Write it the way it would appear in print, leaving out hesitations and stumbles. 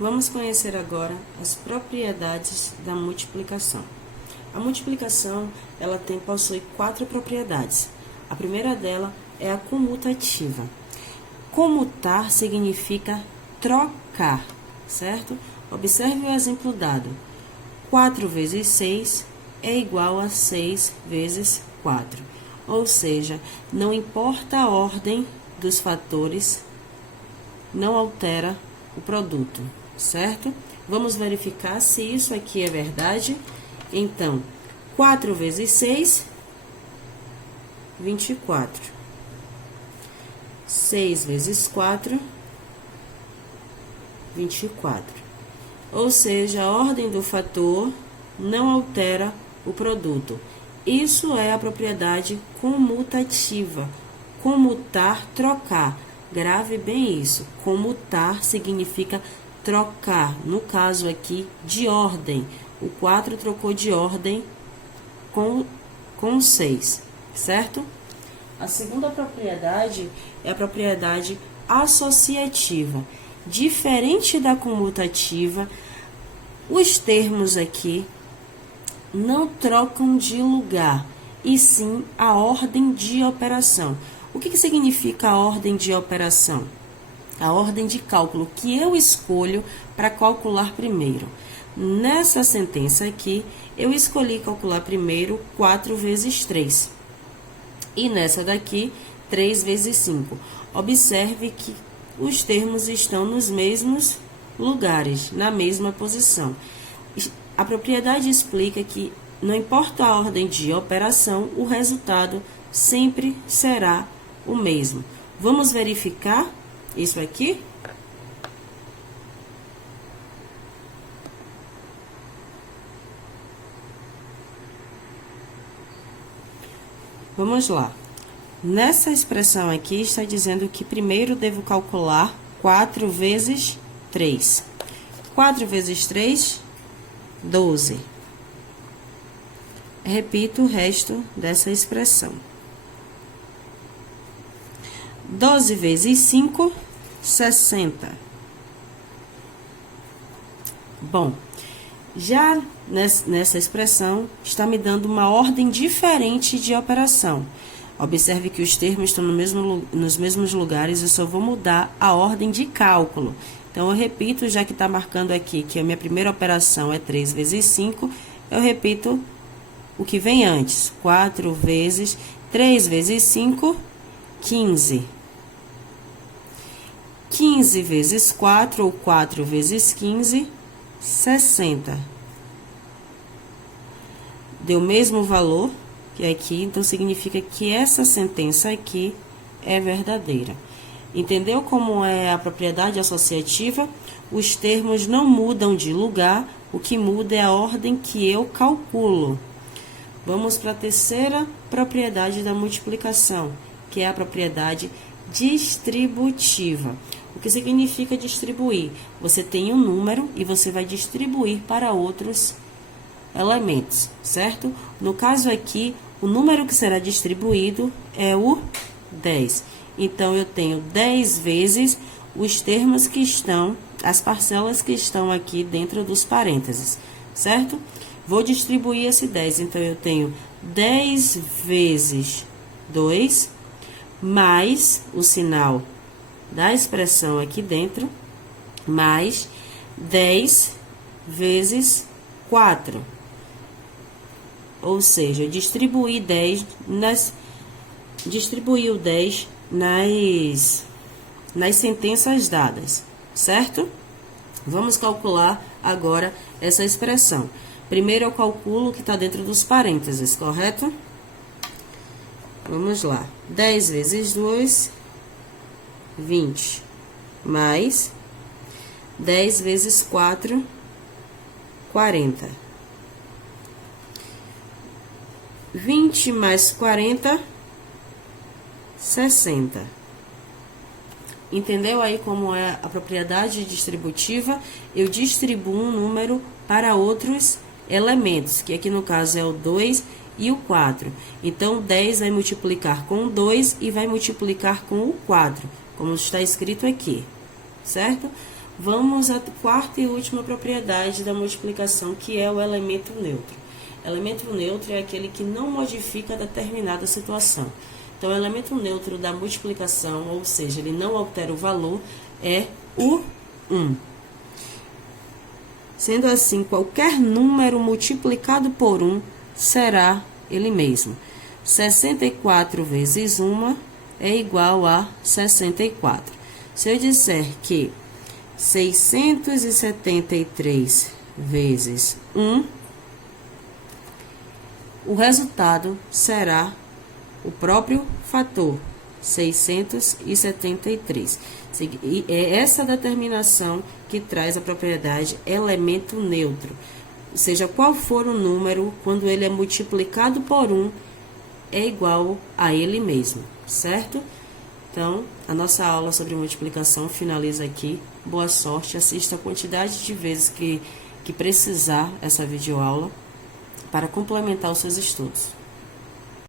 Vamos conhecer agora as propriedades da multiplicação. A multiplicação, possui 4 propriedades. A primeira dela é a comutativa. Comutar significa trocar, certo? Observe o exemplo dado. 4 vezes 6 é igual a 6 vezes 4. Ou seja, não importa a ordem dos fatores, não altera o produto, certo? Vamos verificar se isso aqui é verdade. Então, 4 vezes 6, 24. 6 vezes 4, 24. Ou seja, a ordem do fator não altera o produto. Isso é a propriedade comutativa. Comutar, trocar. Grave bem isso. Comutar significa trocar. No caso aqui, de ordem. O 4 trocou de ordem com o 6, certo? A segunda propriedade é a propriedade associativa. Diferente da comutativa, os termos aqui não trocam de lugar, e sim a ordem de operação. O que significa a ordem de operação? A ordem de cálculo que eu escolho para calcular primeiro. Nessa sentença aqui, eu escolhi calcular primeiro 4 vezes 3. E nessa daqui, 3 vezes 5. Observe que os termos estão nos mesmos lugares, na mesma posição. A propriedade explica que, não importa a ordem de operação, o resultado sempre será o mesmo. Vamos verificar isso aqui? Vamos lá. Nessa expressão aqui, está dizendo que primeiro devo calcular 4 vezes 3. 4 vezes 3, 12. Repito o resto dessa expressão. 12 vezes 5, 60. Bom, já nessa expressão, está me dando uma ordem diferente de operação. Observe que os termos estão nos mesmos lugares, eu só vou mudar a ordem de cálculo. Então, eu repito, já que está marcando aqui que a minha primeira operação é 3 vezes 5, eu repito o que vem antes. 4 vezes 3 vezes 5, 15. 15 vezes 4, ou 4 vezes 15, 60. Deu o mesmo valor que aqui, então significa que essa sentença aqui é verdadeira. Entendeu como é a propriedade associativa? Os termos não mudam de lugar, o que muda é a ordem que eu calculo. Vamos para a terceira propriedade da multiplicação, que é a propriedade distributiva. O que significa distribuir? Você tem um número e você vai distribuir para outros elementos, certo? No caso aqui, o número que será distribuído é o 10. Então, eu tenho 10 vezes os termos que estão, as parcelas que estão aqui dentro dos parênteses, certo? Vou distribuir esse 10, então, eu tenho 10 vezes 2, mais o sinal da expressão aqui dentro, mais 10 vezes 4. Ou seja, distribuí o 10 nas sentenças dadas, certo? Vamos calcular agora essa expressão. Primeiro eu calculo o que está dentro dos parênteses, correto? Vamos lá. 10 vezes 2, 20. Mais 10 vezes 4, 40. 20 mais 40, 60. Entendeu aí como é a propriedade distributiva? Eu distribuo um número para outros elementos, que aqui no caso é o 2 e o 4. Então, o 10 vai multiplicar com o 2 e vai multiplicar com o 4, como está escrito aqui, certo? Vamos à quarta e última propriedade da multiplicação, que é o elemento neutro. Elemento neutro é aquele que não modifica determinada situação. Então, o elemento neutro da multiplicação, ou seja, ele não altera o valor, é o 1. Sendo assim, qualquer número multiplicado por 1 será ele mesmo. 64 vezes 1 é igual a 64. Se eu disser que 673 vezes 1, o resultado será o próprio fator, 673. E é essa determinação que traz a propriedade elemento neutro. Seja qual for o número, quando ele é multiplicado por 1, é igual a ele mesmo, certo? Então, a nossa aula sobre multiplicação finaliza aqui. Boa sorte, assista a quantidade de vezes que precisar essa videoaula para complementar os seus estudos.